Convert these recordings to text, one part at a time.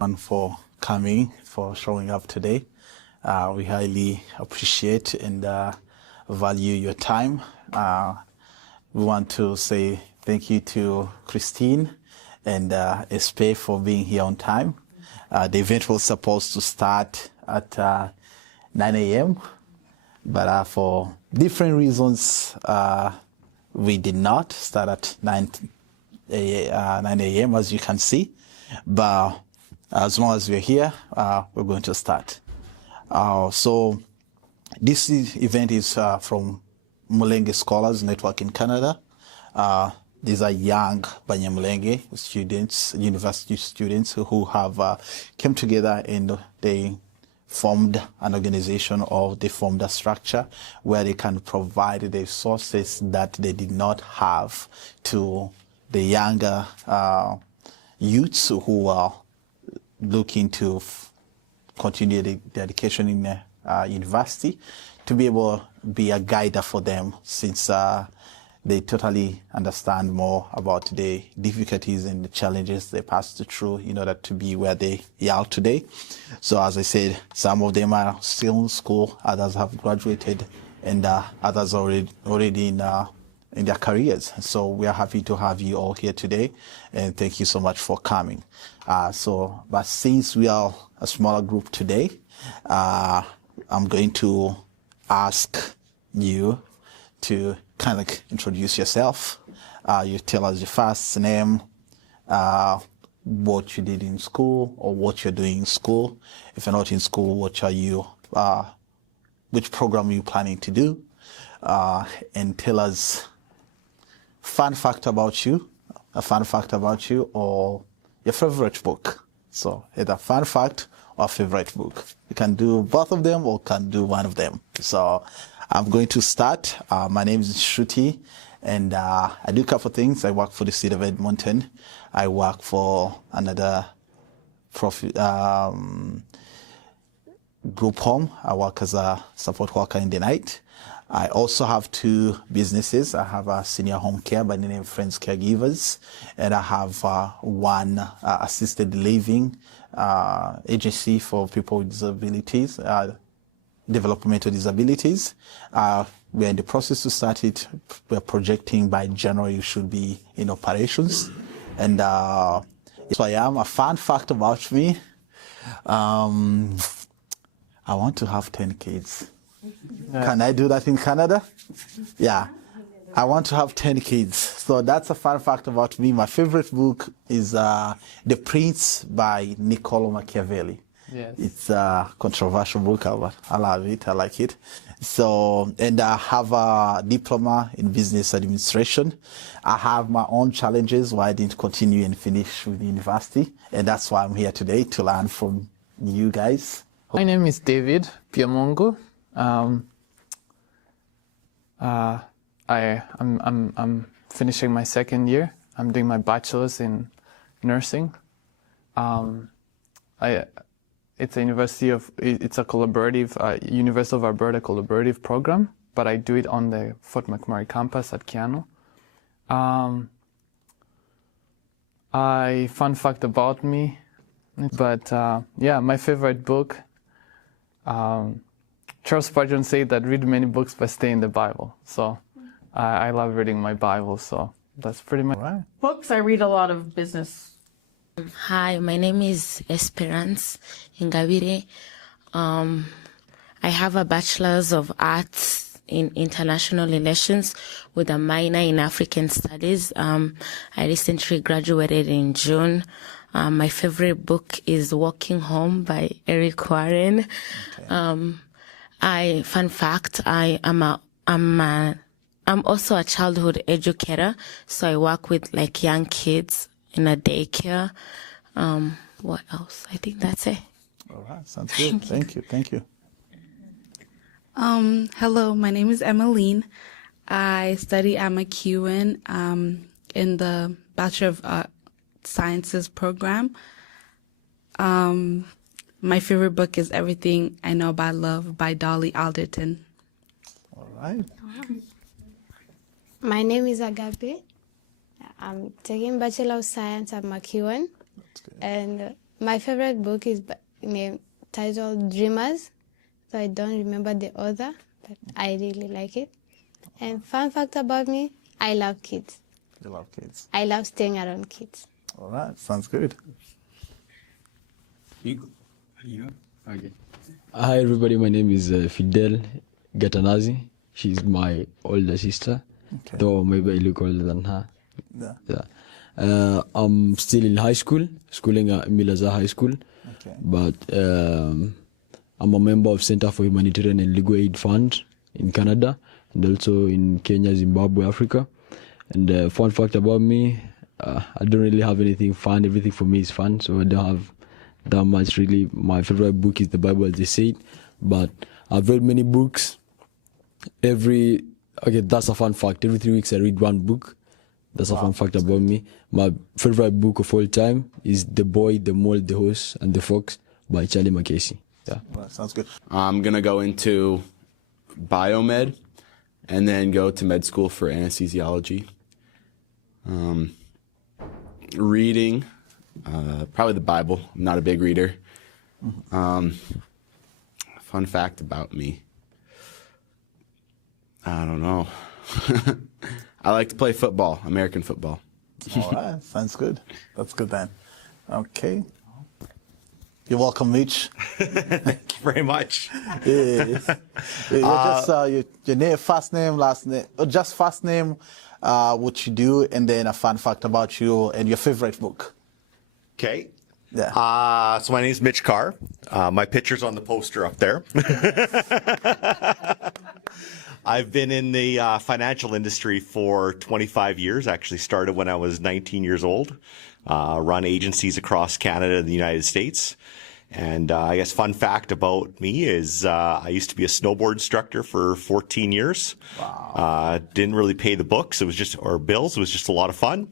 And for coming, for showing up today. We highly appreciate and value your time. We want to say thank you to Christine and Espe for being here on time. The event was supposed to start at 9 a.m., but for different reasons, we did not start at 9 a.m., as you can see. But as long as we're here, we're going to start. So this event is from Mulenge Scholars Network in Canada. These are young Mulenge students, university students who have came together and they formed an organization, or they formed a structure where they can provide the resources that they did not have to the younger youths who are looking to continue the education in university, to be able to be a guide for them, since they totally understand more about the difficulties and the challenges they passed through in order to be where they are today. So as I said, some of them are still in school, others have graduated, and others already in their careers. So we are happy to have you all here today, and thank you so much for coming. But since we are a smaller group today, I'm going to ask you to kind of introduce yourself. You tell us your first name, what you did in school or what you're doing in school. If you're not in school, which program are you planning to do? And tell us a fun fact about you or your favorite book. So either fun fact or favorite book. You can do both of them or can do one of them. So I'm going to start. My name is Shruti, and I do a couple of things. I work for the city of Edmonton. I work for another group home. I work as a support worker in the night. I also have two businesses. I have a senior home care by the name Friends Caregivers, and I have one assisted living agency for people with disabilities, developmental disabilities. We're in the process to start it. We're projecting by January it should be in operations. And so I am. A fun fact about me, I want to have 10 kids. Can I do that in Canada? Yeah. I want to have 10 kids. So that's a fun fact about me. My favorite book is The Prince by Niccolo Machiavelli. Yes. It's a controversial book, but I love it. I like it. So, and I have a diploma in business administration. I have my own challenges why I didn't continue and finish with the university. And that's why I'm here today, to learn from you guys. My name is David Piamongo. I'm finishing my second year. I'm doing my bachelor's in nursing. It's a collaborative, University of Alberta collaborative program, but I do it on the Fort McMurray campus at Keanu. Fun fact about me, but yeah, my favorite book, Charles Spurgeon said that read many books but stay in the Bible. So I love reading my Bible, so that's pretty much right. Books, I read a lot of business. Hi, my name is Esperance Ingabire. I have a Bachelor's of Arts in International Relations with a minor in African Studies. I recently graduated in June. My favorite book is Walking Home by Eric Warren. Okay. Fun fact, I'm also a childhood educator, so I work with like young kids in a daycare. What else? I think that's it. All right, sounds good. Thank you. Hello, my name is Emmeline. I study at McEwen in the Bachelor of Sciences program. My favorite book is Everything I Know About Love by Dolly Alderton. All right. My name is Agape. I'm taking Bachelor of Science at McEwen. And My favorite book is titled Dreamers. So I don't remember the author, but I really like it. And fun fact about me, I love kids. You love kids. I love staying around kids. All right, sounds good. Okay. Hi everybody, my name is Fidel Gatanazi. She's my older sister, Okay. though maybe I look older than her. Yeah. Yeah. I'm still in high school, schooling at Milaza High School, Okay. but I'm a member of Center for Humanitarian and Legal Aid Fund in Canada and also in Kenya, Zimbabwe, Africa. And fun fact about me, I don't really have anything fun. Everything for me is fun, so I don't have that much really. My favorite book is the Bible, as they say, but I've read many books. Okay, that's a fun fact. Every 3 weeks I read one book. That's a fun fact about me. My favorite book of all time is The Boy, the Mole, the Horse, and the Fox by Charlie Mackesy. Yeah. All right, sounds good. I'm going to go into biomed and then go to med school for anesthesiology. Reading, probably the Bible. I'm not a big reader. Fun fact about me. I don't know. I like to play football, American football. All right, sounds good. That's good then. Okay. You're welcome, Mitch. Thank you very much. Yes. You're just your name, first name, last name, or just first name, what you do, and then a fun fact about you and your favorite book. Okay. Yeah. So my name is Mitch Carr. My picture's on the poster up there. I've been in the financial industry for 25 years. Actually started when I was 19 years old. Run agencies across Canada and the United States. And I guess fun fact about me is I used to be a snowboard instructor for 14 years. Wow. Didn't really pay the books. It was just, or bills. It was just a lot of fun.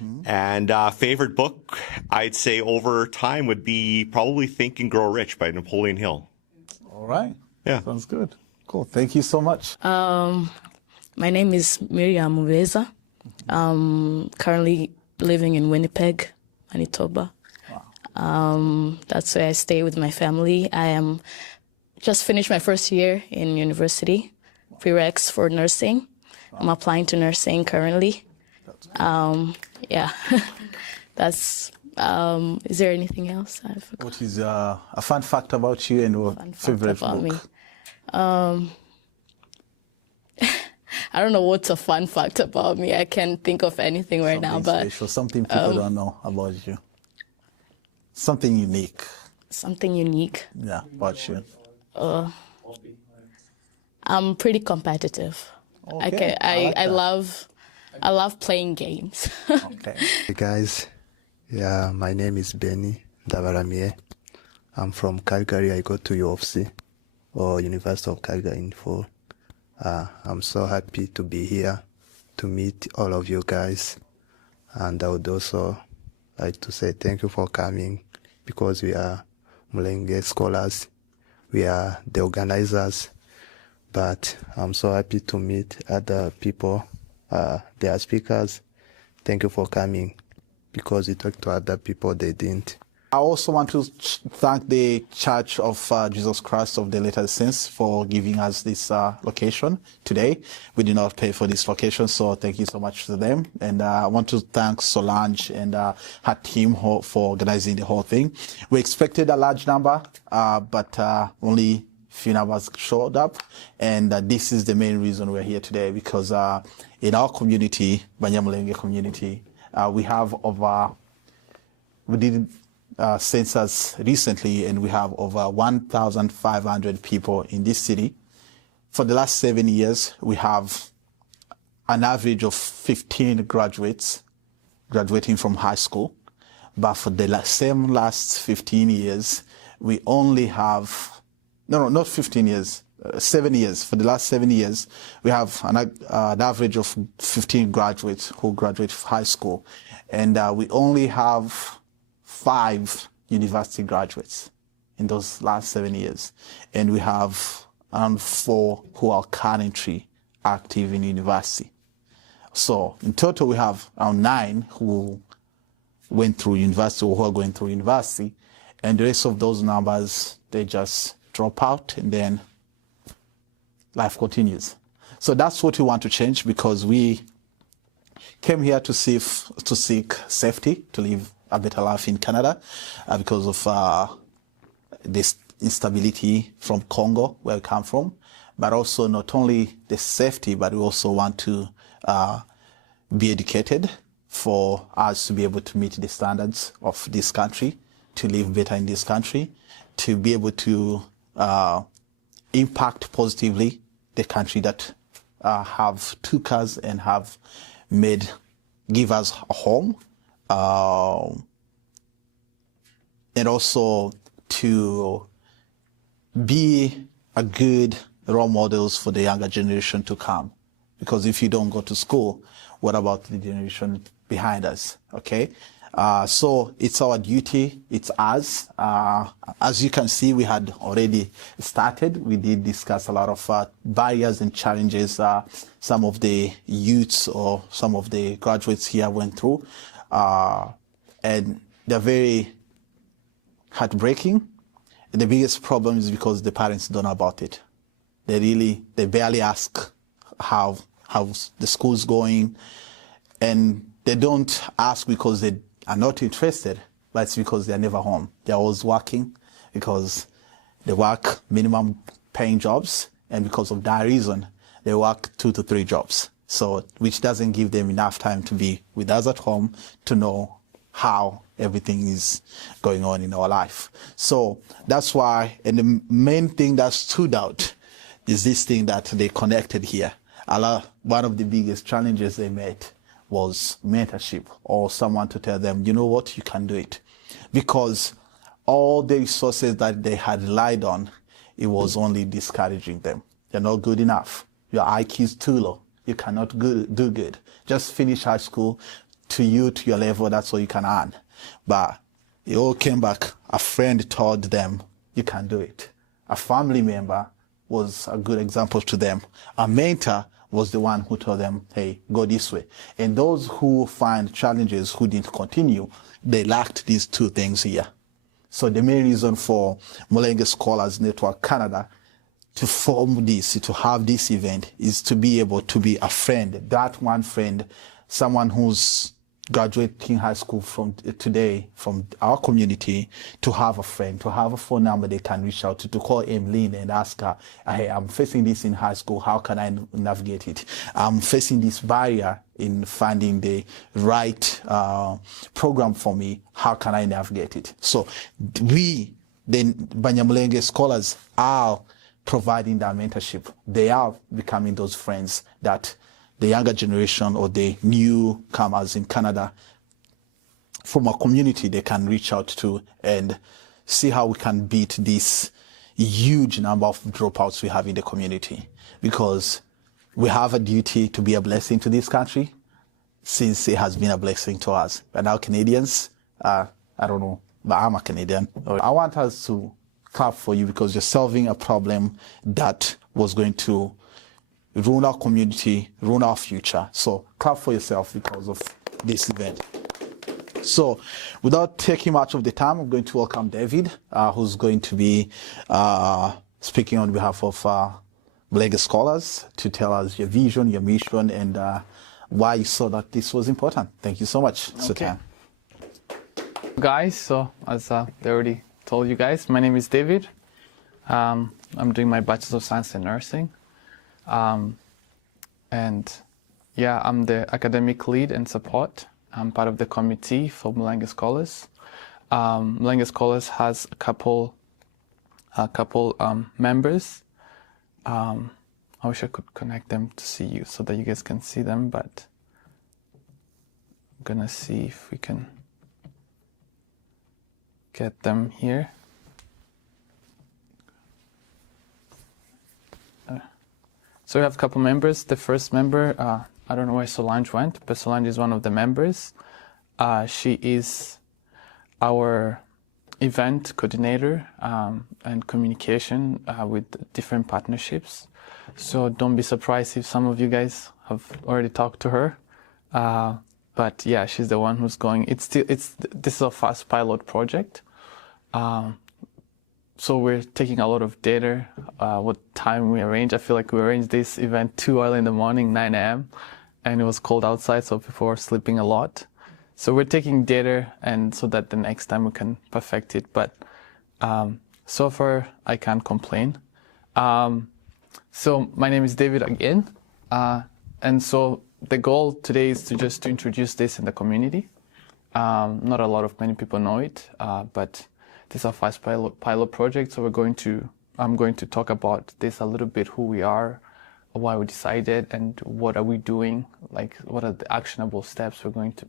Mm-hmm. And favorite book, I'd say over time would be probably Think and Grow Rich by Napoleon Hill. All right. Yeah. Sounds good. Cool. Thank you so much. My name is Miriam Muveza. Currently living in Winnipeg, Manitoba. Wow. That's where I stay with my family. I am just finished my first year in university, prereqs for nursing. Wow. I'm applying to nursing currently. Yeah, that's. Is there anything else I forgot? What is a fun fact about you and your favorite book? Me. I don't know what's a fun fact about me. I can't think of anything right now, but special, something people don't know about you. Something unique. Something unique. Yeah, about you. I'm pretty competitive. Okay. I love playing games. Okay. Hey guys, yeah, my name is Benny Davaramie. I'm from Calgary. I go to UOFC, or University of Calgary in full. I'm so happy to be here to meet all of you guys, and I would also like to say thank you for coming, because we are Mulenge scholars, we are the organizers, but I'm so happy to meet other people. They are speakers. Thank you for coming, because we talked to other people, they didn't. I also want to thank the Church of Jesus Christ of the Latter Saints for giving us this location today. We did not pay for this location, so thank you so much to them. And I want to thank Solange and her team for organizing the whole thing. We expected a large number, but only few numbers showed up. And this is the main reason we're here today, because in our community, Banyamulenge community, we have over, we did census recently, and we have over 1,500 people in this city. For the last 7 years, we have an average of 15 graduates graduating from high school. But for the last 15 years, we only have, not 15 years, 7 years. For the last 7 years, we have an average of 15 graduates who graduate from high school. And we only have 5 university graduates in those last 7 years. And we have around 4 who are currently active in university. So in total, we have around 9 who went through university or who are going through university. And the rest of those numbers, they just drop out, and then life continues. So that's what we want to change, because we came here to seek safety, to live a better life in Canada, because of this instability from Congo, where we come from, but also not only the safety, but we also want to be educated for us to be able to meet the standards of this country, to live better in this country, to be able to impact positively the country that have took us and have give us a home, and also to be a good role models for the younger generation to come. Because if you don't go to school, what about the generation behind us? Okay, so it's our duty, it's us. As you can see, we had already started. We did discuss a lot of barriers and challenges some of the youths or some of the graduates here went through, and they're very heartbreaking. The biggest problem is because the parents don't know about it. They barely ask how the school's going, and they don't ask because they are not interested, but it's because they're never home. They're always working because they work minimum paying jobs, and because of that reason, they work 2 to 3 jobs. So, which doesn't give them enough time to be with us at home to know how everything is going on in our life. So that's why, and the main thing that stood out is this thing that they connected here. One of the biggest challenges they met was mentorship, or someone to tell them, you know what, you can do it. Because all the resources that they had relied on, it was only discouraging them. You're not good enough. Your IQ is too low. You cannot do good. Just finish high school. To your level, that's all you can earn. But it all came back. A friend told them, you can do it. A family member was a good example to them. A mentor was the one who told them, hey, go this way. And those who find challenges, who didn't continue, they lacked these 2 things here. So the main reason for Mulenge Scholars Network Canada to form this, to have this event, is to be able to be a friend. That one friend, someone who's graduating high school from today, from our community, to have a friend, to have a phone number they can reach out to call Emmeline and ask her, hey, I'm facing this in high school, how can I navigate it? I'm facing this barrier in finding the right program for me, how can I navigate it? So we, the Banyamulenge Scholars, are providing that mentorship. They are becoming those friends that the younger generation or the newcomers in Canada from a community they can reach out to and see how we can beat this huge number of dropouts we have in the community. Because we have a duty to be a blessing to this country, since it has been a blessing to us. But now Canadians, I don't know, but I'm a Canadian. I want us to clap for you, because you're solving a problem that was going to ruin our community, ruin our future. So clap for yourself because of this event. So without taking much of the time, I'm going to welcome David, who's going to be speaking on behalf of Mulenge Scholars to tell us your vision, your mission, and why you saw that this was important. Thank you so much. Okay. Guys, so as they already told you guys, my name is David. I'm doing my Bachelor of Science in Nursing. And yeah, I'm the academic lead and support. I'm part of the committee for Mulenge Scholars. Mulenge Scholars has a couple members. I wish I could connect them to see you so that you guys can see them, but I'm gonna see if we can get them here. So we have a couple members. The first member, I don't know where Solange went, but Solange is one of the members. She is our event coordinator and communication with different partnerships. So don't be surprised if some of you guys have already talked to her. But yeah, she's the one who's going. This is a fast pilot project. So we're taking a lot of data, what time we arrange. I feel like we arranged this event too early in the morning, 9 a.m., and it was cold outside, so people were sleeping a lot. So we're taking data, and so that the next time we can perfect it. But so far, I can't complain. So my name is David again, and so the goal today is to introduce this in the community. Not a lot of many people know it, but this is our first pilot project, so I'm going to talk about this a little bit, who we are, why we decided, and what are we doing, like what are the actionable steps we're going to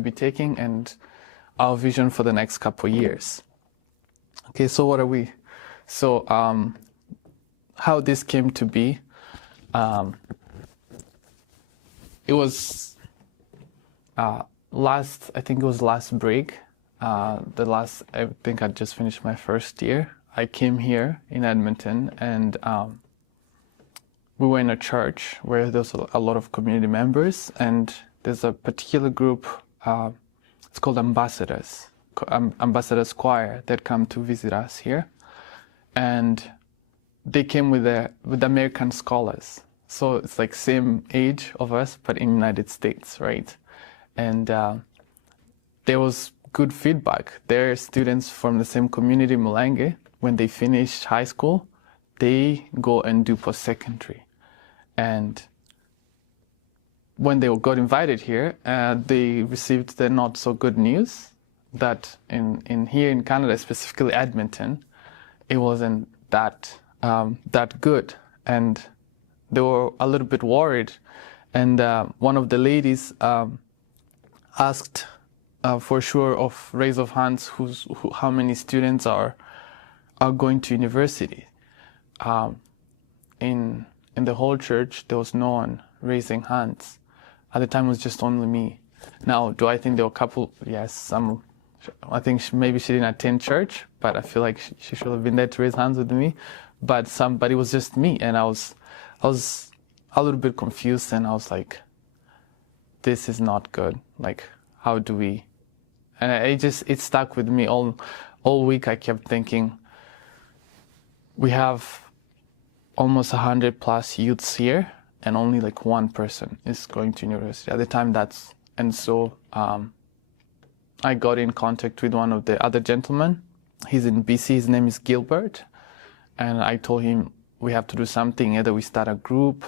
be taking, and our vision for the next couple of years. Okay, so what are we? So how this came to be, it was I think it was last break. I think I just finished my first year. I came here in Edmonton, and we were in a church where there's a lot of community members, and there's a particular group, it's called Ambassadors Choir, that come to visit us here. And they came with American scholars. So it's like same age of us, but in the United States, right? And there was good feedback. They're students from the same community, Mulenge. When they finish high school, they go and do post-secondary. And when they got invited here, they received the not so good news that here in Canada, specifically Edmonton, it wasn't that good, and they were a little bit worried. And one of the ladies asked for sure of raise of hands how many students are going to university. In the whole church, there was no one raising hands. At the time, it was just only me. Now, do I think there were a couple? Yes, some. I think maybe she didn't attend church, but I feel like she should have been there to raise hands with me. But it was just me, and I was a little bit confused, and I was like, this is not good. Like, how do we? And it stuck with me all week. I kept thinking, we have almost 100+ youths here, and only like one person is going to university. At the time, so I got in contact with one of the other gentlemen. He's in BC, his name is Gilbert. And I told him we have to do something. Either we start a group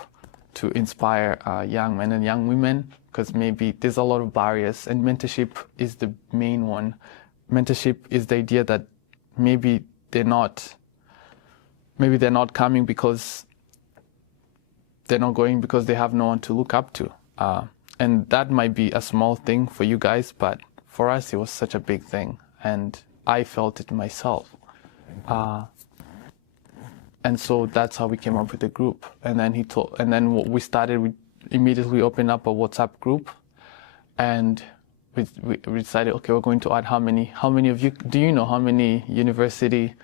to inspire young men and young women, because maybe there's a lot of barriers, and mentorship is the main one. Mentorship is the idea that maybe they're not coming because they're not going because they have no one to look up to. And that might be a small thing for you guys, but for us, it was such a big thing, and I felt it myself. And so that's how we came up with the group. And then we immediately opened up a WhatsApp group, and we decided, okay, we're going to add how many of you, do you know how many university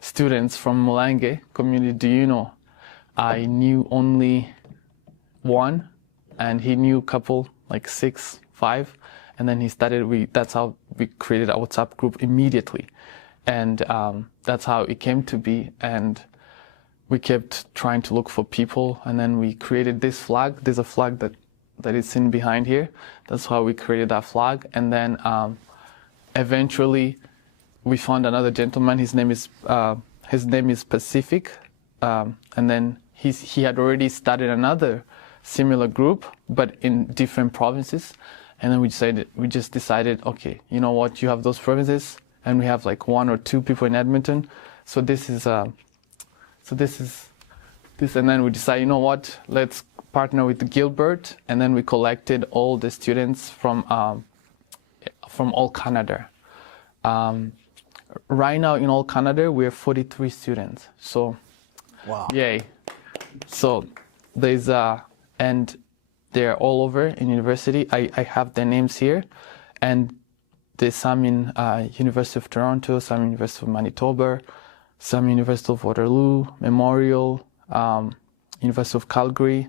students from Mulenge community do you know? I knew only one, and he knew a couple, like 6, 5. And then that's how we created a WhatsApp group immediately. And that's how it came to be. And we kept trying to look for people. And then we created this flag. There's a flag that is seen behind here. That's how we created that flag. And then eventually we found another gentleman. His name is Pacific. And then he had already started another similar group, but in different provinces. And then we just decided, okay, you know what, you have those provinces, and we have like 1 or 2 people in Edmonton. So this, and then we decided, you know what, let's partner with Gilbert, and then we collected all the students from all Canada. Right now in all Canada, we have 43 students. So, wow, yay! So there's and they're all over in university. I have their names here, and there's some in University of Toronto, some University of Manitoba, some University of Waterloo, Memorial, University of Calgary.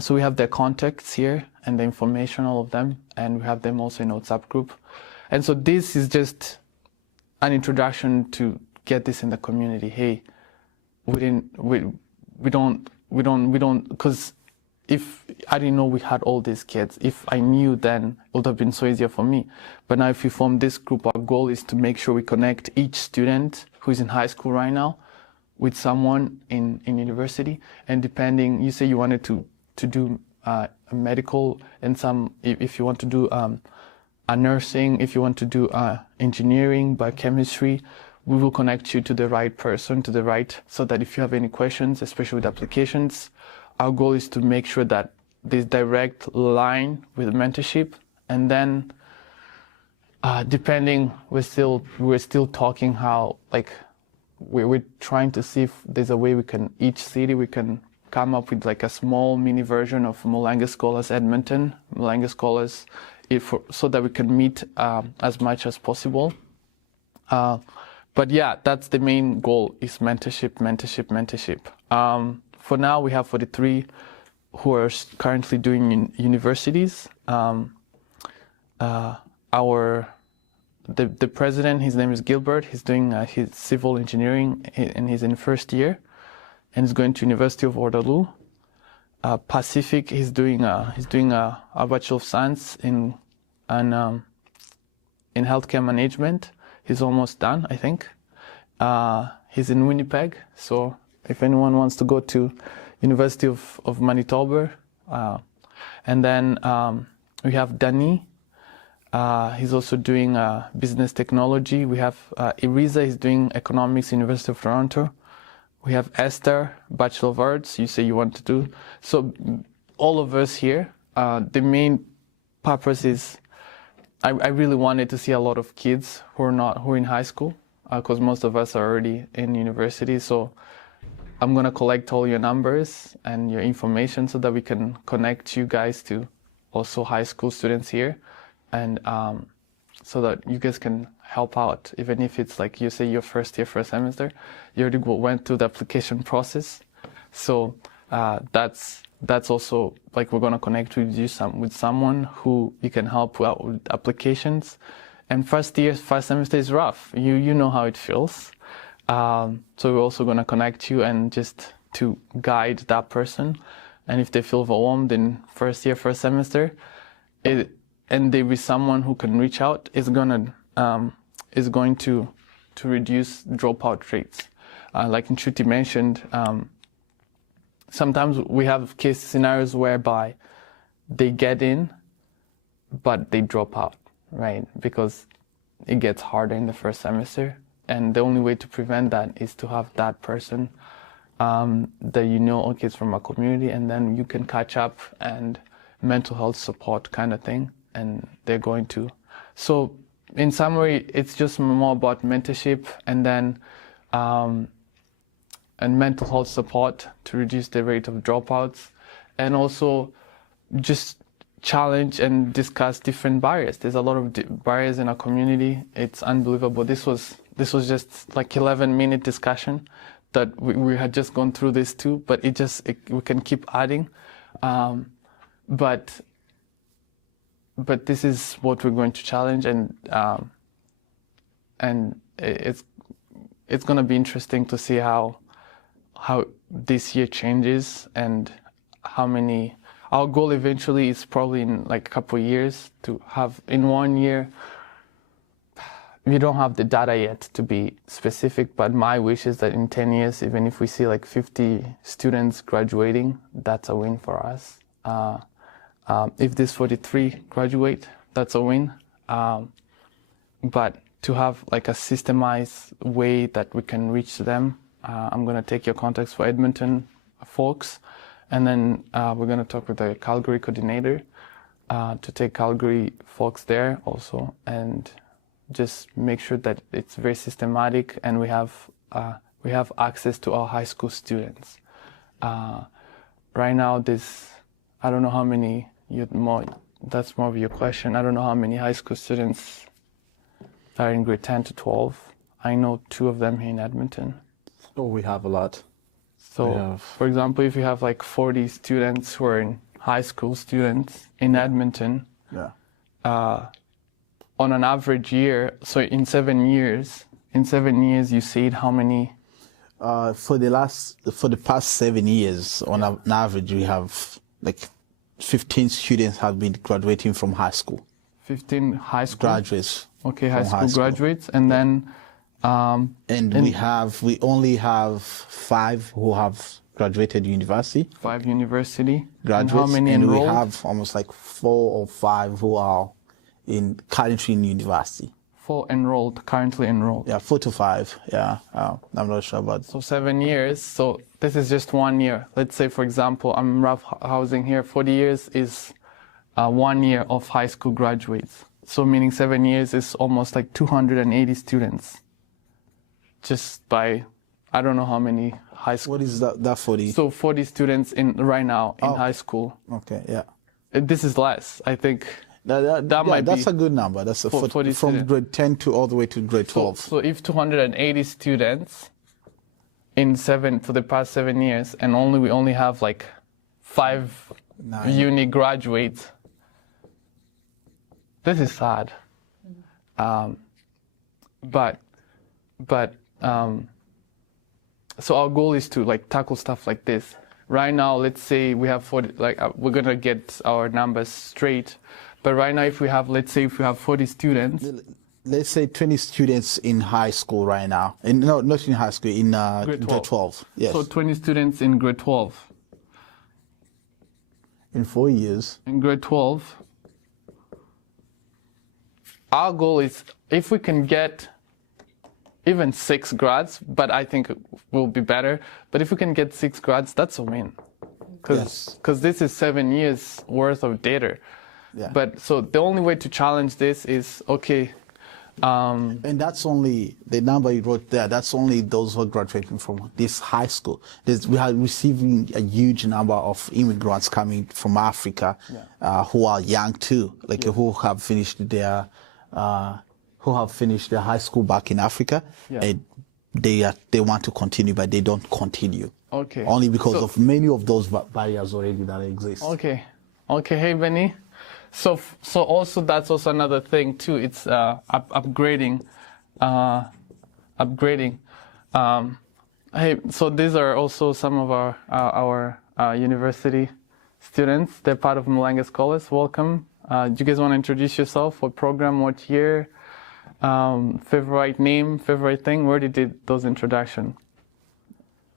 So we have their contacts here and the information, all of them, and we have them also in WhatsApp group. And so this is just an introduction to get this in the community. Hey, we don't, because if I didn't know we had all these kids, if I knew then, it would have been so easier for me. But now if we form this group, our goal is to make sure we connect each student who is in high school right now with someone in university. And depending, you say you wanted to do a medical, and if you want to do a nursing, if you want to do engineering, biochemistry, we will connect you to the right person, so that if you have any questions, especially with applications, our goal is to make sure that there's direct line with mentorship. And then depending, we're still talking how, like, we're trying to see if there's a way each city we can come up with like a small mini version of Mulenge Scholars Edmonton, Mulenge Scholars, so that we can meet as much as possible. But yeah, that's the main goal, is mentorship. For now, we have 43 who are currently doing universities. The president, his name is Gilbert. He's doing his civil engineering, and he's in first year, and he's going to University of Waterloo. Pacific, he's doing a Bachelor of Science in healthcare management. He's almost done, I think. He's in Winnipeg, so if anyone wants to go to University of Manitoba. And then we have Danny. He's also doing business technology. We have Iriza, he's doing economics, University of Toronto. We have Esther, Bachelor of Arts, you say you want to do. So all of us here, the main purpose is, I really wanted to see a lot of kids who are in high school, because most of us are already in university. So I'm gonna collect all your numbers and your information so that we can connect you guys to also high school students here, and so that you guys can help out, even if it's like you say your first semester, you already went through the application process. So that's also like, we're gonna connect with you with someone who you can help out with applications. And first semester is rough. You know how it feels. So we're also gonna connect you and just to guide that person. And if they feel overwhelmed in first semester, and there is someone who can reach out, is going to reduce dropout rates. Like Nchuti mentioned, sometimes we have case scenarios whereby they get in, but they drop out, right? Because it gets harder in the first semester. And the only way to prevent that is to have that person that okay, it's from a community, and then you can catch up and mental health support kind of thing. And they're going to. So in summary, it's just more about mentorship, and then and mental health support to reduce the rate of dropouts, and also just challenge and discuss different barriers. There's a lot of barriers in our community. It's unbelievable. This was just like 11-minute discussion that we had just gone through this too, but we can keep adding. But this is what we're going to challenge, and it's going to be interesting to see how this year changes, and how many. Our goal eventually is probably in like a couple of years to have, in 1 year. We don't have the data yet to be specific, but my wish is that in 10 years, even if we see like 50 students graduating, that's a win for us. If this 43 graduate, that's a win. But to have like a systemized way that we can reach them, I'm going to take your contacts for Edmonton folks, and then we're going to talk with the Calgary coordinator to take Calgary folks there also, and just make sure that it's very systematic, and we have access to our high school students. Right now, I don't know how many. That's more of your question. I don't know how many high school students are in grade 10 to 12. I know 2 of them here in Edmonton. So we have a lot. So, for example, if you have like 40 students who are in high school students in Edmonton, on an average year, so in 7 years, In 7 years, you said how many? For the past 7 years, on average, we have like 15 students have been graduating from high school. 15 high school graduates. Okay, high school graduates, and then. We only have 5 who have graduated university. 5 university graduates. And how many and enrolled? we have almost like 4 or 5 who are currently in university. 4 enrolled, currently enrolled. Yeah, 4 to 5. Yeah, I'm not sure about. So 7 years. So this is just 1 year. Let's say, for example, I'm rough housing here. 40 years is 1 year of high school graduates. So meaning 7 years is almost like 280 students. Just by, I don't know how many high school. What is that 40? So 40 students right now in high school. Okay, yeah. This is less, I think. That might be. That's a good number. That's a 40 from grade 10 to all the way to grade 12. So if 280 students for the past 7 years, and we only have like 5 uni graduates, this is sad. So our goal is to like tackle stuff like this. Right now, let's say we have 40, we're gonna get our numbers straight. But right now, let's say if we have 40 students. Let's say 20 students in high school right now. No, not in high school, in grade 12. Yes. So 20 students in grade 12. In 4 years. In grade 12. Our goal is if we can get even 6 grads, but I think it will be better. But if we can get 6 grads, that's a win. Because this is 7 years worth of data. Yeah. But so the only way to challenge this is, okay. And that's only the number you wrote there. That's only those who are graduating from this high school. We are receiving a huge number of immigrants coming from Africa, who are young too, who have finished their high school back in Africa. Yeah. And they want to continue, but they don't continue. Okay. Only because of many of those barriers already that exist. Okay. Okay. Hey, Benny. So also that's also another thing too. It's upgrading. Hey, so these are also some of our university students. They're part of Mulenge Scholars. Welcome. Do you guys want to introduce yourself? What program? What year? Favorite name? Favorite thing? Where did you do those introduction?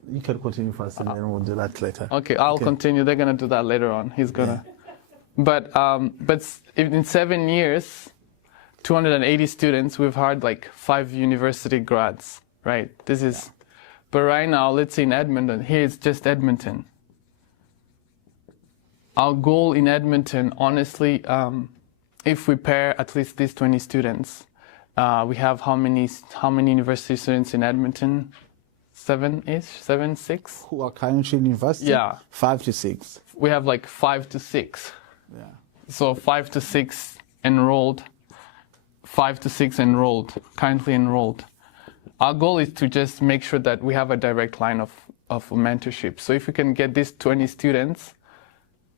You can continue first, and then we'll do that later. Okay, I'll continue. They're gonna do that later on. He's gonna. Yeah. But in 7 years, 280 students, we've had like 5 university grads, right? But right now, let's say in Edmonton, here it's just Edmonton. Our goal in Edmonton, honestly, if we pair at least these 20 students, we have how many university students in Edmonton? 7-ish, 7, 6? Who are currently in university? Yeah. 5 to 6. We have like 5 to 6. Yeah. So 5 to 6 enrolled, 5 to 6 enrolled, currently enrolled. Our goal is to just make sure that we have a direct line of mentorship. So if we can get these 20 students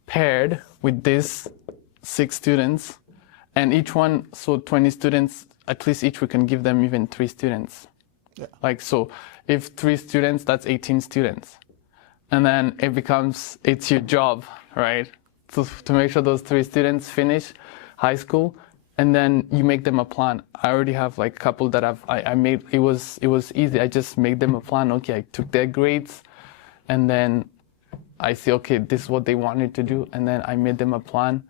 paired with these 6 students, and each one, so 20 students, at least each we can give them even 3 students. Yeah. So if 3 students, that's 18 students. And then it's your job, right? To make sure those 3 students finish high school, and then you make them a plan. I already have like a couple that I made. It was easy. I just made them a plan. Okay, I took their grades, and then I see, okay, this is what they wanted to do, and then I made them a plan.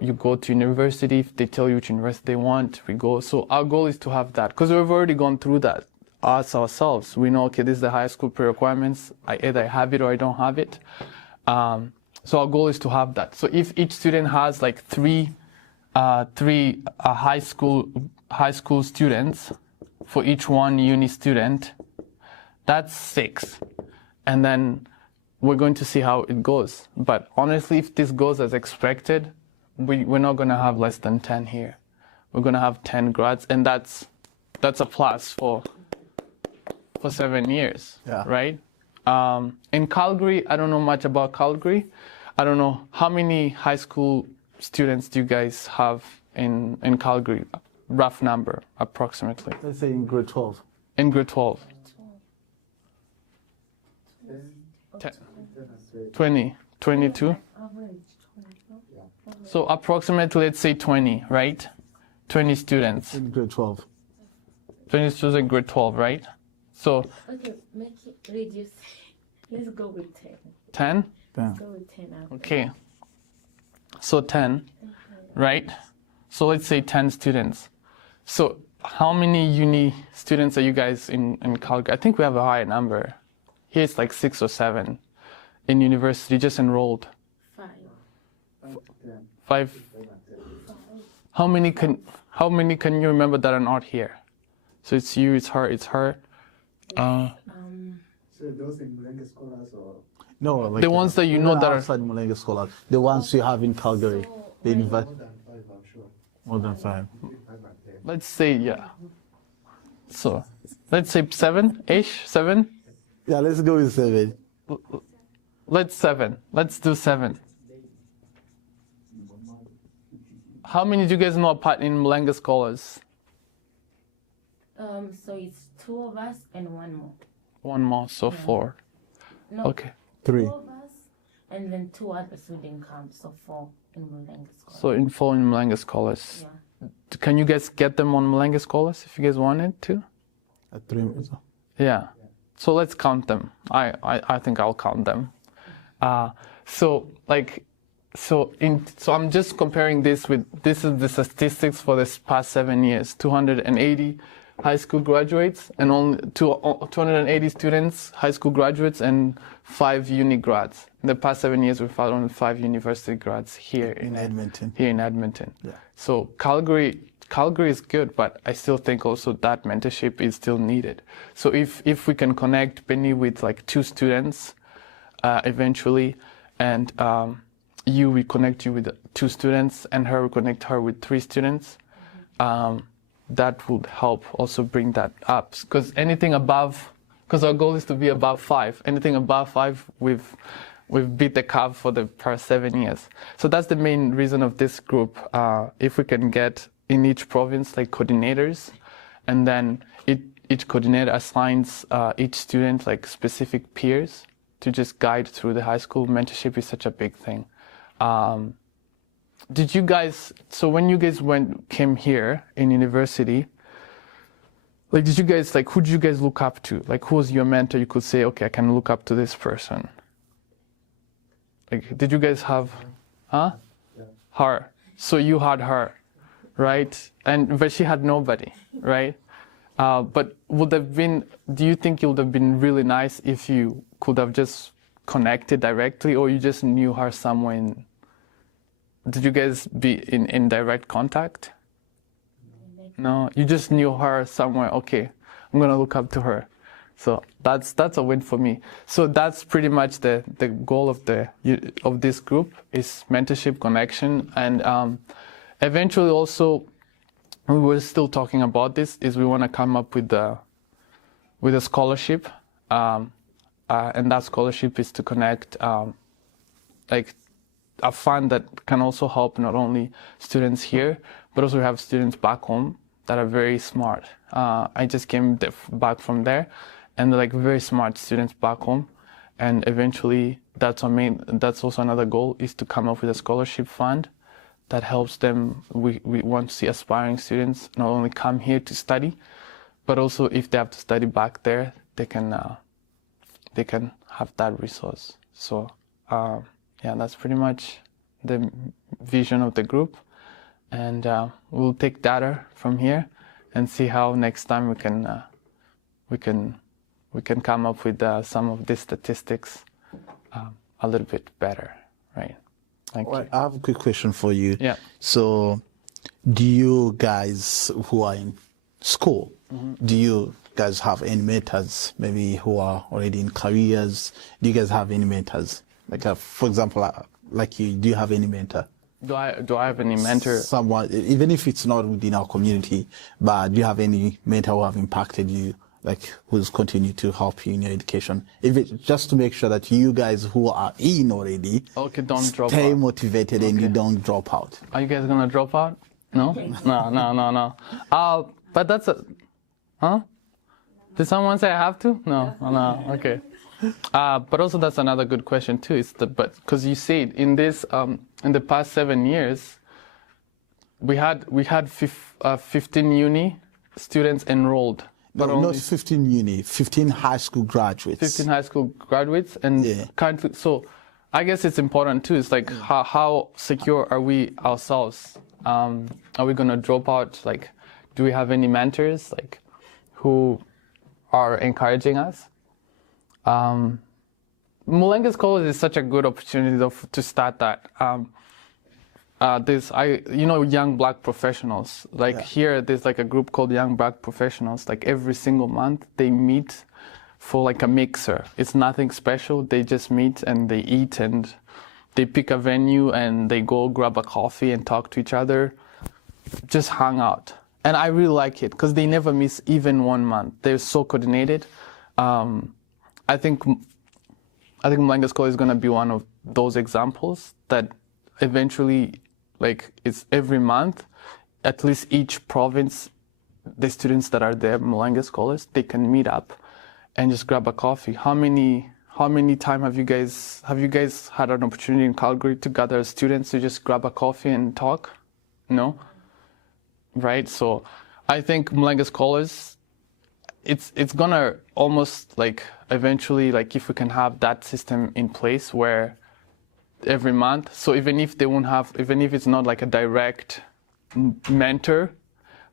You go to university. If they tell you which university they want, we go. So our goal is to have that, because we've already gone through that ourselves. We know, okay, this is the high school pre-requirements. I either have it or I don't have it. So our goal is to have that. So if each student has like three high school students for each one uni student, that's 6. And then we're going to see how it goes. But honestly, if this goes as expected, we're not going to have less than 10 here. We're going to have 10 grads, and that's a plus for 7 years, right? In Calgary, I don't know much about Calgary. I don't know how many high school students do you guys have in Calgary? Rough number, approximately. Let's say in grade 12. In grade 12. 20, 22. So approximately, let's say 20, right? 20 students. In grade 12. 20 students in grade 12, right? So. Okay, make it reduce. Let's go with 10. 10? Let's go with 10. Okay. So 10, right? So let's say 10 students. So how many uni students are you guys in Calgary? I think we have a higher number. Here it's like 6 or 7 in university just enrolled. 5. 5. How many can you remember that are not here? So it's you, it's her, it's her. So those in Mulenge scholars or? No, like the ones that you know that are outside Mulenge scholars. The ones you have in Calgary. The invite. More than 5, I'm sure. More than 5. Let's say, yeah. So let's say 7-ish, 7. Yeah, let's go with 7. Let's 7. Let's do 7. How many do you guys know apart in Mulenge scholars? So it's 2 of us and 1 more. 1 more, so 4. No, Okay. 3. 2 of us, and then 2 others who didn't come, so 4 in Mulenge scholars. So in 4 in Mulenge scholars. Yeah. Can you guys get them on Mulenge scholars if you guys wanted to? At 3. Yeah. So let's count them. I think I'll count them. So I'm just comparing this is the statistics for this past 7 years. 280 high school graduates and only 280 students, high school graduates, and 5 uni grads. In the past 7 years, we've had only 5 university grads here in Edmonton. Here in Edmonton. Yeah. So Calgary is good, but I still think also that mentorship is still needed. So if we can connect Benny with like 2 students eventually, and we connect you with 2 students, and we connect her with 3 students, that would help also bring that up. Because anything above, because our goal is to be above 5. Anything above 5, we've beat the curve for the past 7 years. So that's the main reason of this group. If we can get in each province like coordinators, and then each coordinator assigns each student like specific peers to just guide through the high school. Mentorship is such a big thing. Did you guys, so when you guys came here in university, like did you guys, like who did you guys look up to? Like who was your mentor? You could say, okay, I can look up to this person. Like, did you guys have, Yeah. Her. So you had her, right? But she had nobody, right? But do you think it would have been really nice if you could have just connected directly, or you just knew her somewhere did you guys be in direct contact? No, you just knew her somewhere. Okay, I'm gonna look up to her. So that's a win for me. So that's pretty much the goal of this group is mentorship, connection, and eventually also we were still talking about this. Is we want to come up with a scholarship, and that scholarship is to connect like a fund that can also help not only students here, but also have students back home that are very smart. I just came back from there, and they're like very smart students back home. And eventually, that's also another goal, is to come up with a scholarship fund that helps them. We want to see aspiring students not only come here to study, but also if they have to study back there, they can have that resource. So. Yeah, that's pretty much the vision of the group, and we'll take data from here and see how next time we can come up with some of these statistics a little bit better, right? Thank you. I have a quick question for you. Yeah. So, do you guys who are in school, do you guys have any mentors, maybe who are already in careers? Do you guys have any mentors? Like, for example, like you, do you have any mentor? Do I have any mentor? Someone, even if it's not within our community, but do you have any mentor who have impacted you, like who's continued to help you in your education? If it, just to make sure that you guys who are in already, don't drop stay out. motivated and you don't drop out. Are you guys gonna drop out? No? No. But that's Did someone say I have to? No, no, okay. But also that's another good question too. Because you see in this in the past 7 years, we had 15 uni students enrolled. But No, not 15 uni, 15 high school graduates. 15 high school graduates, and currently, so I guess it's important too. It's like how secure are we ourselves? Are we gonna drop out? Like, do we have any mentors like who are encouraging us? Mulenge College is such a good opportunity though, to start that. Young black professionals. Like here, there's like a group called Young Black Professionals. Like every single month, they meet for like a mixer. It's nothing special. They just meet and they eat and they pick a venue and they go grab a coffee and talk to each other, just hang out. And I really like it because they never miss even 1 month. They're so coordinated. I think Mulenge College is going to be one of those examples that eventually, like, it's every month, at least each province, the students that are there, Mulenge College, they can meet up and just grab a coffee. How many time have you guys had an opportunity in Calgary to gather students to just grab a coffee and talk? No? Right? So I think Mulenge College, it's gonna almost like eventually, like if we can have that system in place where every month, so even if it's not like a direct mentor,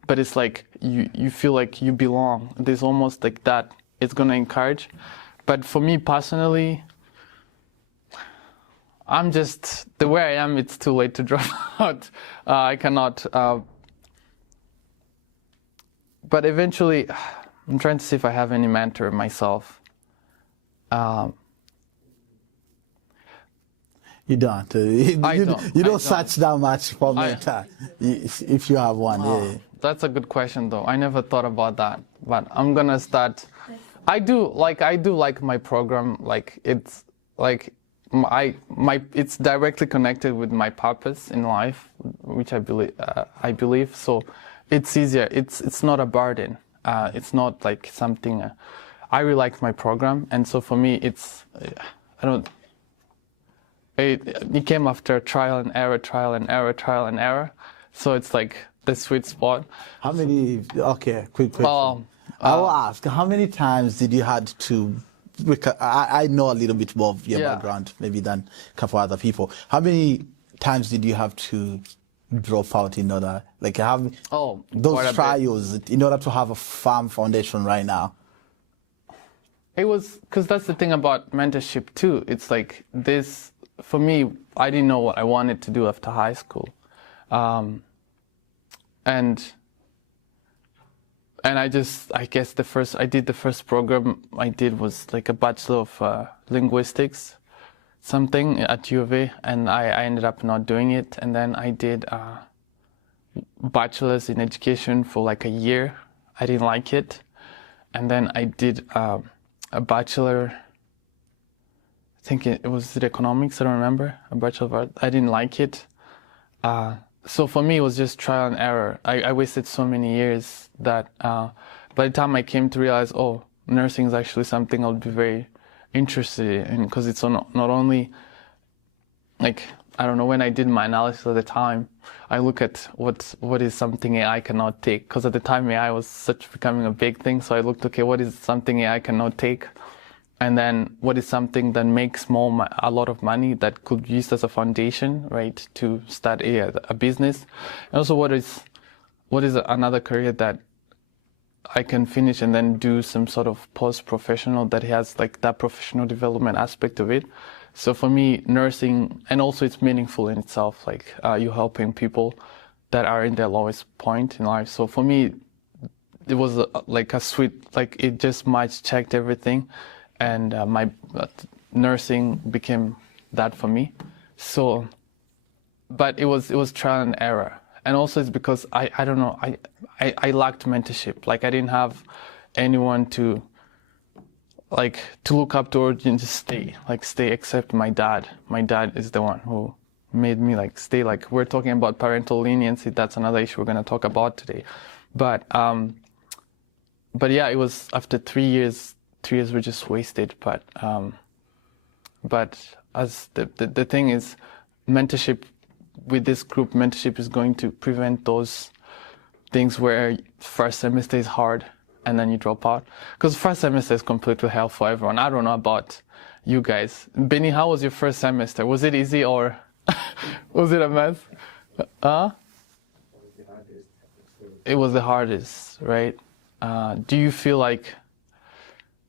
but it's like you feel like you belong. There's almost like that. It's gonna encourage. But for me personally, I'm just the way I am. It's too late to drop out. I cannot. But eventually, I'm trying to see if I have any mentor myself. You don't. You don't search that much for mentor. If you have one, yeah. That's a good question, though. I never thought about that, but I'm gonna start. I do like my program. Like it's like it's directly connected with my purpose in life, which I believe. So it's easier. It's not a burden. It's not like something. I really like my program, and so for me, it came after trial and error. So it's like the sweet spot. How many? Okay, quick question. I will ask, how many times did you had to? I know a little bit more of your background, maybe than a couple other people. How many times did you have to drop out in order, like have those trials in order to have a firm foundation right now? It was because that's the thing about mentorship too. It's like this for me. I didn't know what I wanted to do after high school, and I guess I did the first program I did was like a Bachelor of Linguistics, something at U of A, and I ended up not doing it. And then I did Bachelor's in Education for like a year. I didn't like it. And then I did a Bachelor, I think it was in Economics, I don't remember, a Bachelor of Art. I didn't like it. So for me, it was just trial and error. I wasted so many years that by the time I came to realize, nursing is actually something I'll be very interested in, because it's not only, like, I don't know, when I did my analysis at the time, I look at what is something AI cannot take, because at the time AI was becoming a big thing. So I looked, okay, what is something AI cannot take? And then what is something that makes a lot of money that could be used as a foundation, right, to start a business? And also what is another career that I can finish and then do some sort of post-professional that has like that professional development aspect of it. So for me, nursing, and also it's meaningful in itself, like you're helping people that are in their lowest point in life. So for me, it was like a sweet, like it just checked everything. And my nursing became that for me. So, but it was trial and error. And also it's because I don't know, I lacked mentorship. Like I didn't have anyone to look up to or just stay except my dad. My dad is the one who made me like stay. Like we're talking about parental leniency. That's another issue we're going to talk about today. But yeah, it was after 3 years. 3 years were just wasted. But as the thing is, mentorship with this group, mentorship is going to prevent those things where first semester is hard and then you drop out. Because first semester is completely hell for everyone. I don't know about you guys. Benny, how was your first semester? Was it easy or was it a mess? It was the hardest, right? Do you feel like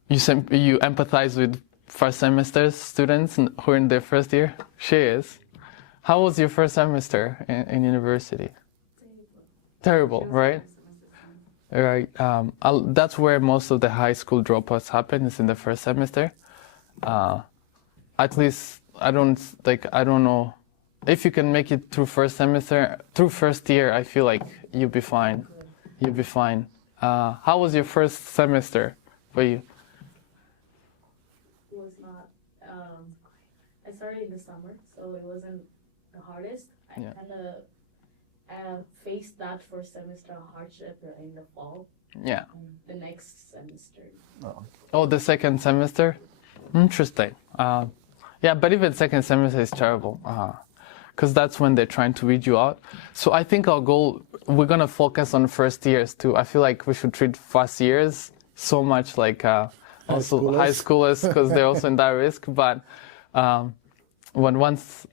you empathize with first semester students who are in their first year? She is. How was your first semester in university? Terrible, right? Right. That's where most of the high school dropouts happen, is in the first semester. At least I don't know. If you can make it through first semester, through first year, I feel like you'll be fine. You'll be fine. How was your first semester for you? It was not. I started in the summer, so it wasn't the hardest. I kind of faced that first semester hardship in the fall. Yeah. The next semester. Oh, the second semester? Interesting. Yeah, but even second semester is terrible. Because that's when they're trying to read you out. So I think our goal, we're going to focus on first years too. I feel like we should treat first years so much like also high schoolers, because they're also in that risk. But once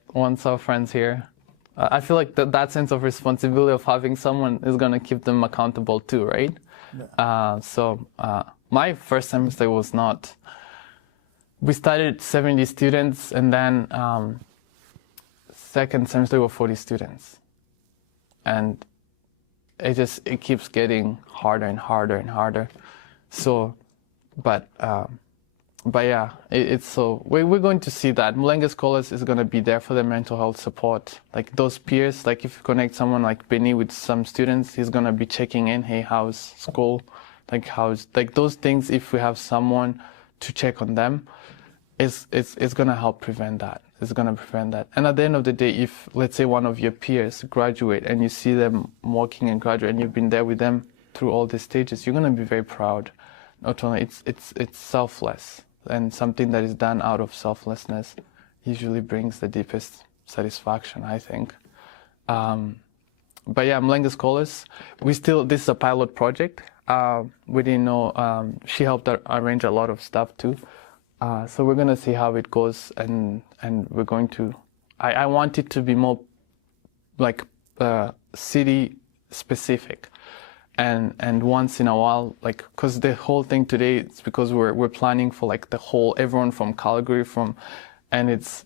our friends here, I feel like that sense of responsibility of having someone is going to keep them accountable too, right? So my first semester was not, we started 70 students, and then second semester were 40 students. And it keeps getting harder and harder and harder. So, but yeah, it's so, we're going to see that. Mulenge Scholars is going to be there for the mental health support. Like those peers, like if you connect someone like Benny with some students, he's going to be checking in, hey, how's school? Like those things, if we have someone to check on them, it's going to help prevent that. It's going to prevent that. And at the end of the day, if, let's say, one of your peers graduate and you see them walking and graduate and you've been there with them through all these stages, you're going to be very proud. Not only, it's selfless. And something that is done out of selflessness usually brings the deepest satisfaction, I think. But yeah, Mulenge Scholars, this is a pilot project. We didn't know, she helped arrange a lot of stuff too. So we're going to see how it goes, and we're going to, I want it to be more like city specific. And once in a while, like, because the whole thing today, it's because we're planning for like the whole, everyone from Calgary, and it's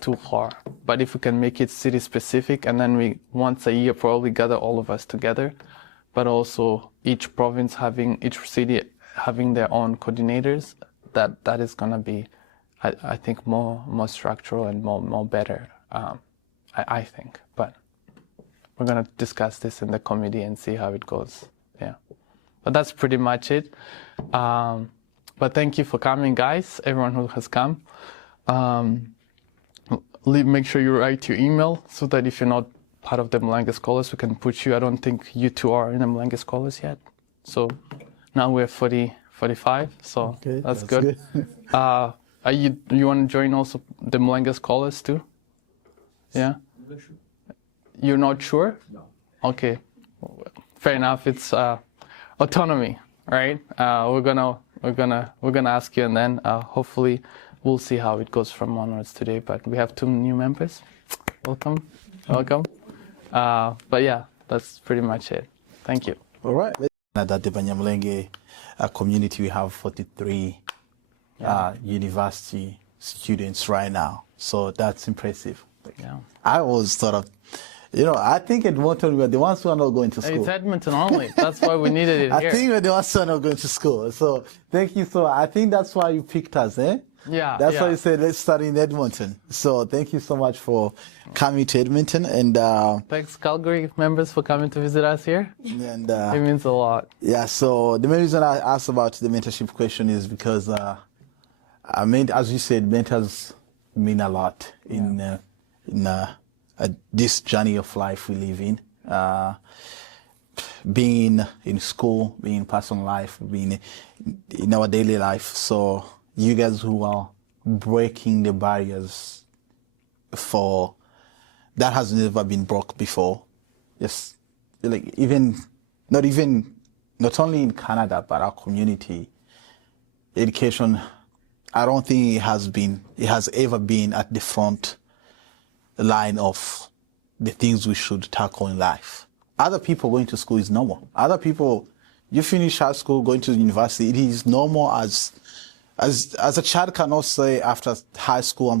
too far. But if we can make it city specific, and then we once a year probably gather all of us together, but also each province each city having their own coordinators, that is gonna be, I think, more structural and more better. I think, but. We're going to discuss this in the committee and see how it goes. Yeah. But that's pretty much it. But thank you for coming, guys, everyone who has come. Make sure you write your email so that if you're not part of the Mulenge Scholars, we can put you. I don't think you two are in the Mulenge Scholars yet. So now we're 45, so okay, that's good. You want to join also the Mulenge Scholars too? Yeah? You're not sure? No. Okay, fair enough. It's autonomy, right? We're gonna ask you, and then hopefully we'll see how it goes from onwards today. But we have 2 new members. Welcome. But yeah, that's pretty much it. Thank you. All right. At the Banyamulenge community, we have 43 university students right now. So that's impressive. Yeah. I was sort of. I think Edmonton were the ones who are not going to school. It's Edmonton only. That's why we needed it here. I think we're the ones who are not going to school. So thank you. So I think that's why you picked us, eh? Yeah. That's why you said let's start in Edmonton. So thank you so much for coming to Edmonton. And thanks, Calgary members, for coming to visit us here. And it means a lot. Yeah. So the main reason I asked about the mentorship question is because as you said, mentors mean a lot in this journey of life we live in. being in school, being in personal life, being in our daily life. So you guys who are breaking the barriers for that has never been broke before. Yes, like not only in Canada, but our community, education, I don't think it has ever been at the front line of the things we should tackle in life. Other people going to school is normal. Other people, you finish high school, going to university, it is normal as a child cannot say after high school,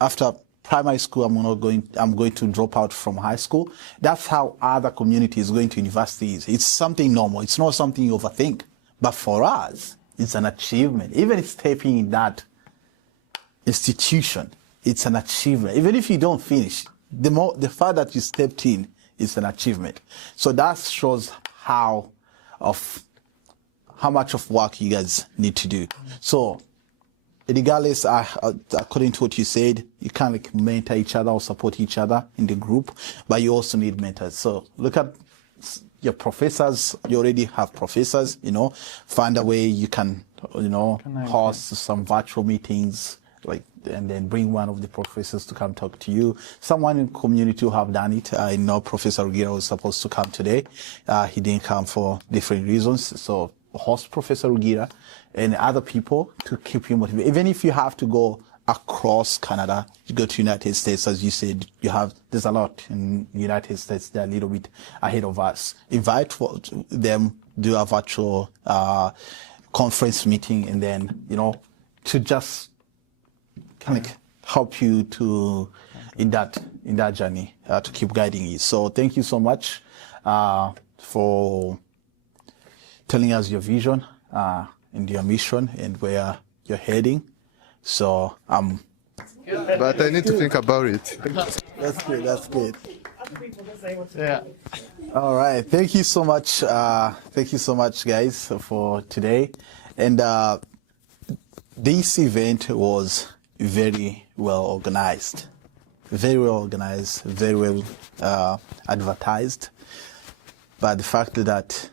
after primary school, I'm going to drop out from high school. That's how other communities going to universities. It's something normal. It's not something you overthink. But for us, it's an achievement. Even stepping in that institution, it's an achievement. Even if you don't finish, the fact that you stepped in is an achievement. So that shows how much of work you guys need to do. So regardless, according to what you said, you can't like mentor each other or support each other in the group, but you also need mentors. So look at your professors. You already have professors, find a way you can, host some virtual meetings, and then bring one of the professors to come talk to you. Someone in community who have done it. I know Professor Rugira was supposed to come today. He didn't come for different reasons. So host Professor Rugira and other people to keep you motivated. Even if you have to go across Canada, you go to United States, as you said, there's a lot in the United States. They're a little bit ahead of us. Invite them, do a virtual conference meeting, and then, to just kind of help you in that journey, to keep guiding you. So thank you so much for telling us your vision and your mission and where you're heading. So but I need to think about it. That's good. Yeah. All right. Thank you so much. Thank you so much, guys, for today. And this event was very well organized, very well advertised. But the fact that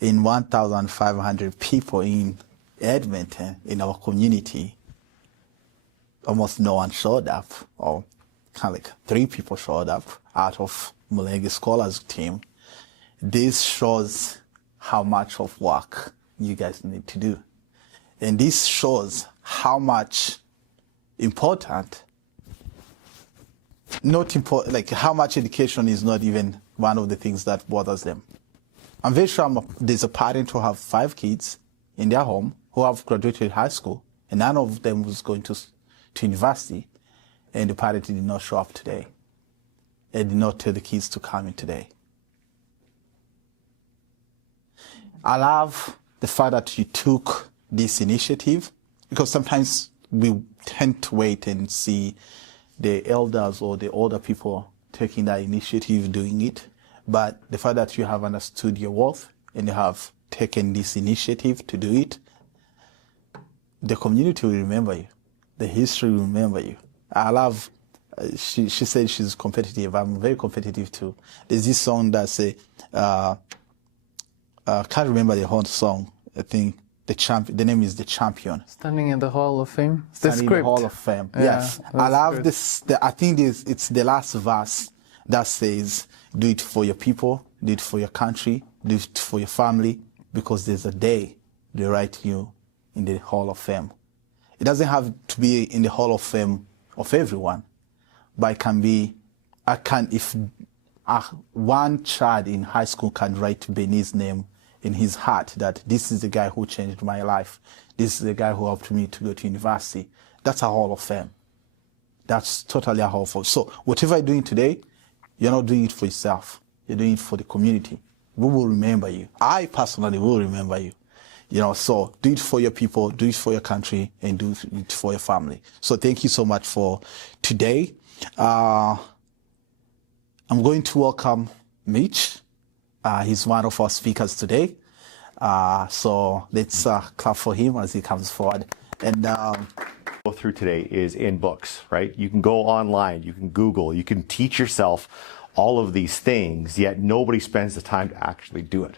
in 1,500 people in Edmonton, in our community, almost no one showed up, or kind of like 3 people showed up out of Mulenge Scholars team. This shows how much of work you guys need to do. And this shows how much how much education is not even one of the things that bothers them. I'm very sure there's a parent who have 5 kids in their home who have graduated high school, and none of them was going to university, and the parent did not show up today and did not tell the kids to come in today. I love the fact that you took this initiative, because sometimes we tend to wait and see the elders or the older people taking that initiative, doing it. But the fact that you have understood your worth and you have taken this initiative to do it, the community will remember you. The history will remember you. I love, she said she's competitive. I'm very competitive too. There's this song that say, I can't remember the whole song. I think the name is The Champion. Standing in the Hall of Fame. Standing in the Hall of Fame. Yeah, yes. I love good. This. I think it's the last verse that says, do it for your people, do it for your country, do it for your family, because there's a day they write you in the Hall of Fame. It doesn't have to be in the Hall of Fame of everyone, but it can be, if one child in high school can write Benny's name in his heart, that this is the guy who changed my life, this is the guy who helped me to go to university, that's a Hall of Fame. That's totally a Hall of Fame. So whatever you're doing today, you're not doing it for yourself. You're doing it for the community. We will remember you. I personally will remember you. So do it for your people, do it for your country, and do it for your family. So thank you so much for today. I'm going to welcome Mitch. He's one of our speakers today. So let's clap for him as he comes forward. And go through today is in books, right? You can go online, you can Google, you can teach yourself all of these things, yet nobody spends the time to actually do it.